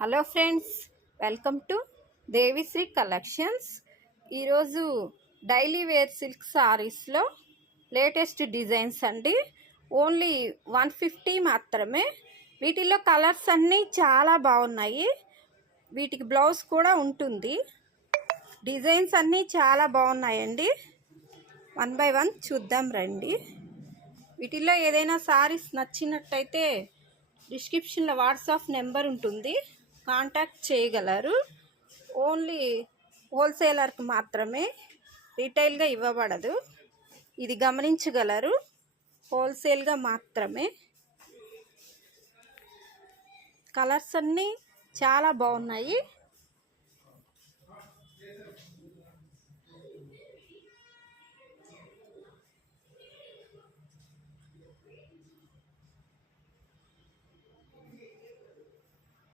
Hello friends, welcome to Devishri collections. ఈరోజు daily wear silk సారీస్లో latest designs అండి. Only 150 మాత్రమే. వీటిలో కలర్స్ అన్నీ చాలా బాగున్నాయి. వీటికి బ్లౌజ్ కూడా ఉంటుంది. డిజైన్స్ అన్నీ చాలా బాగున్నాయండి. 1 by 1 చూద్దాం రండి. వీటిల్లో ఏదైనా సారీస్ నచ్చినట్టయితే డిస్క్రిప్షన్లో వాట్సాప్ నెంబర్ ఉంటుంది, కాంటాక్ట్ చేయగలరు. ఓన్లీ హోల్సేలర్కి మాత్రమే, రీటైల్గా ఇవ్వబడదు. ఇది గమనించగలరు. హోల్సేల్గా మాత్రమే. కలర్స్ అన్నీ చాలా బాగున్నాయి.